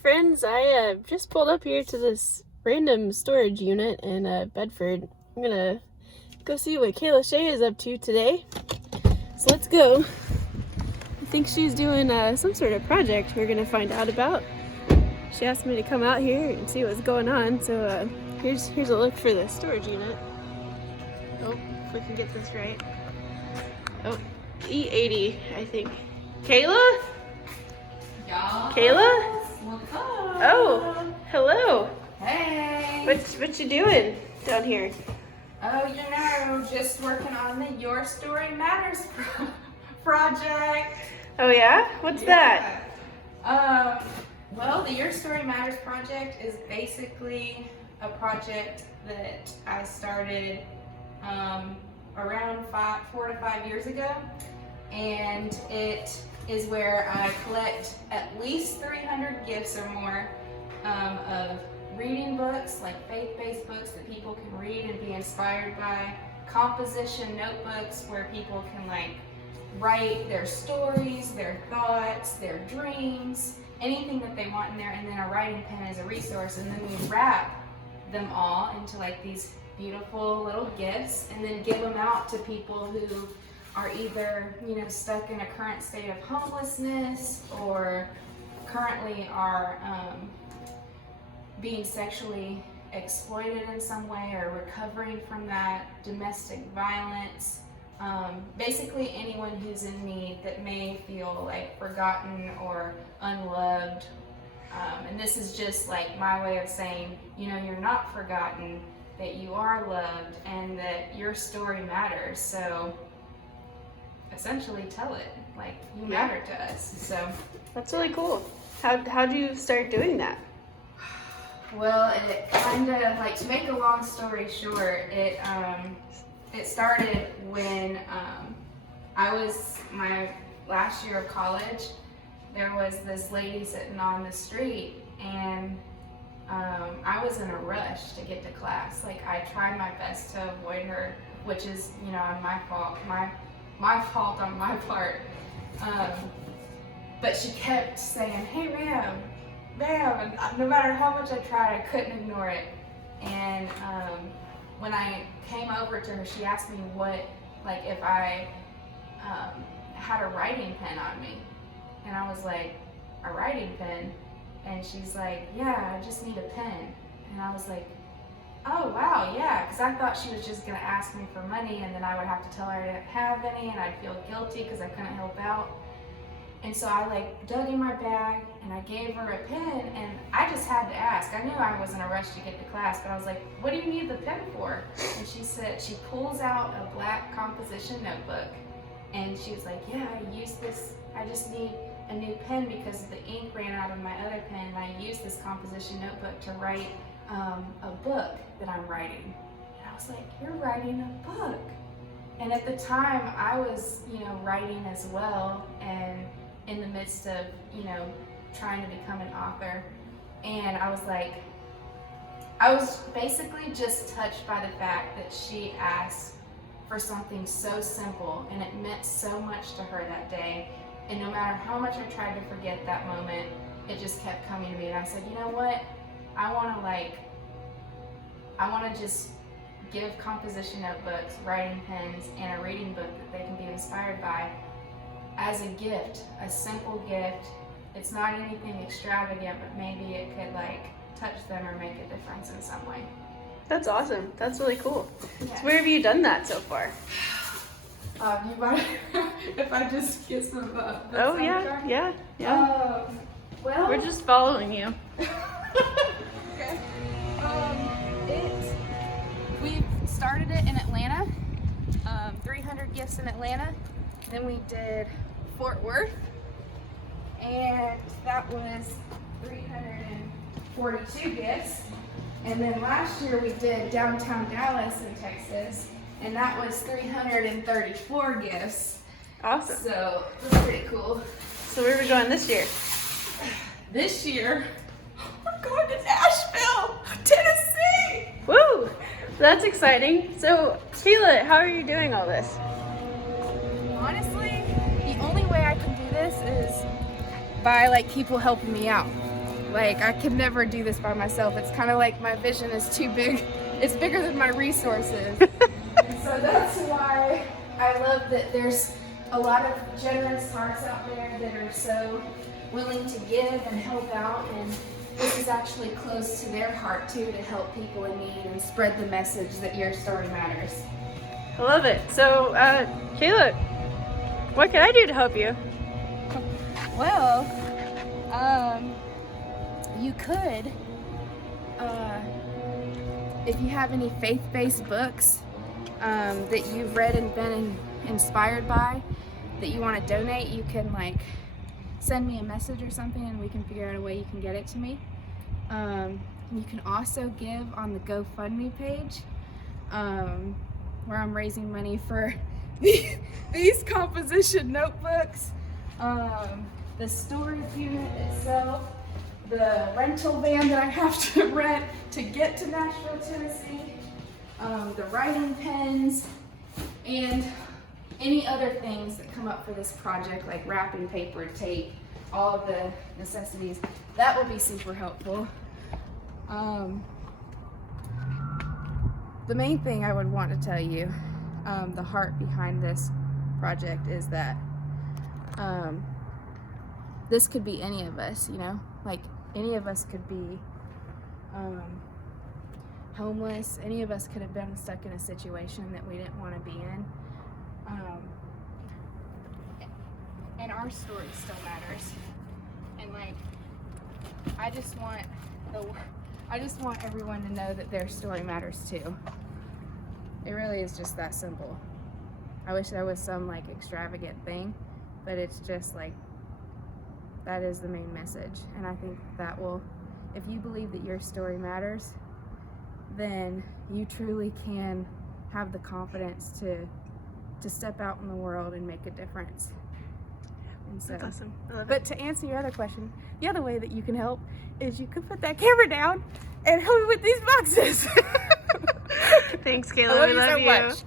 friends, I just pulled up here to this random storage unit in Bedford. I'm gonna go see what Kayla Shea is up to today. So let's go. I think she's doing some sort of project we're gonna find out about. She asked me to come out here and see what's going on, so here's a look for the storage unit. Oh, if we can get this right. Oh, E80, I think. Kayla? Y'all. Kayla? What's up? Oh, hello. Hey. What you doing down here? Oh, just working on the Your Story Matters project. Oh yeah? What's that? Well, the Your Story Matters project is basically a project that I started around 4 to 5 years ago, and it is where I collect at least 300 gifts or more of reading books, like faith-based books that people can read and be inspired by, composition notebooks where people can like write their stories, their thoughts, their dreams, anything that they want in there, and then a writing pen as a resource, and then we wrap them all into like these beautiful little gifts and then give them out to people who are either, stuck in a current state of homelessness or currently are being sexually exploited in some way or recovering from that, domestic violence, basically anyone who's in need that may feel like forgotten or unloved. And this is just like my way of saying, you're not forgotten, that you are loved, and that your story matters. So essentially tell it, like you matter to us. So That's really cool. How'd you start doing that? well, it kind of like, to make a long story short, it started when I was my last year of college. There was this lady sitting on the street, and I was in a rush to get to class. Like, I tried my best to avoid her, which is, my fault, my fault on my part. But she kept saying, "Hey, ma'am," and no matter how much I tried, I couldn't ignore it. And when I came over to her, she asked me if I had a writing pen on me. And I was like, "A writing pen?" And she's like, "Yeah, I just need a pen." And I was like, "Oh, wow, yeah," because I thought she was just going to ask me for money, and then I would have to tell her I didn't have any, and I'd feel guilty because I couldn't help out. And so I dug in my bag, and I gave her a pen, and I just had to ask. I knew I was in a rush to get to class, but I was like, "What do you need the pen for?" And she said, she pulls out a black composition notebook, and she was like, "Yeah, I use this, I just need a new pen because the ink ran out of my other pen, and I used this composition notebook to write a book that I'm writing." And I was like, "You're writing a book?" And at the time I was, writing as well, and in the midst of, trying to become an author. And I was basically just touched by the fact that she asked for something so simple, and it meant so much to her that day. And no matter how much I tried to forget that moment, it just kept coming to me. And I said, "You know what? I want to just give composition notebooks, writing pens, and a reading book that they can be inspired by as a gift, a simple gift. It's not anything extravagant, but maybe it could touch them or make a difference in some way." That's awesome. That's really cool. Yeah. So where have you done that so far? You might, if I just get some. Oh yeah. Well, We're just following you. okay. We started it in Atlanta. 300 gifts in Atlanta. Then we did Fort Worth, and that was 342 gifts. And then last year we did downtown Dallas in Texas, and that was 334 gifts. Awesome. So that's pretty cool. So where are we going this year? This year, we're going to Nashville, Tennessee. Woo! That's exciting. So, Kayla, how are you doing all this? Honestly, the only way I can do this is by people helping me out. Like, I could never do this by myself. It's kind of like my vision is too big. It's bigger than my resources. So that's why I love that there's a lot of generous hearts out there that are so willing to give and help out, and this is actually close to their heart too, to help people in need and spread the message that your story matters. I love it. So, Kayla, what can I do to help you? Well, you could, if you have any faith-based books that you've read and been inspired by that you want to donate, you can like send me a message or something and we can figure out a way you can get it to me. You can also give on the GoFundMe page where I'm raising money for these composition notebooks, the storage unit itself, the rental van that I have to rent to get to Nashville, Tennessee, the writing pens, and any other things that come up for this project, like wrapping paper, tape, all of the necessities. That will be super helpful. The main thing I would want to tell you, the heart behind this project is that this could be any of us, you know? Like, any of us could be homeless. Any of us could have been stuck in a situation that we didn't want to be in. And our story still matters. And like, I just want everyone to know that their story matters too. It really is just that simple. I wish there was some like extravagant thing, but it's just like, that is the main message. And I think that will, if you believe that your story matters, then you truly can have the confidence to step out in the world and make a difference. And so, That's awesome. I love it. but to answer your other question, the other way that you can help is you could put that camera down and help me with these boxes. Thanks, Kayla. I love We you love so you. much.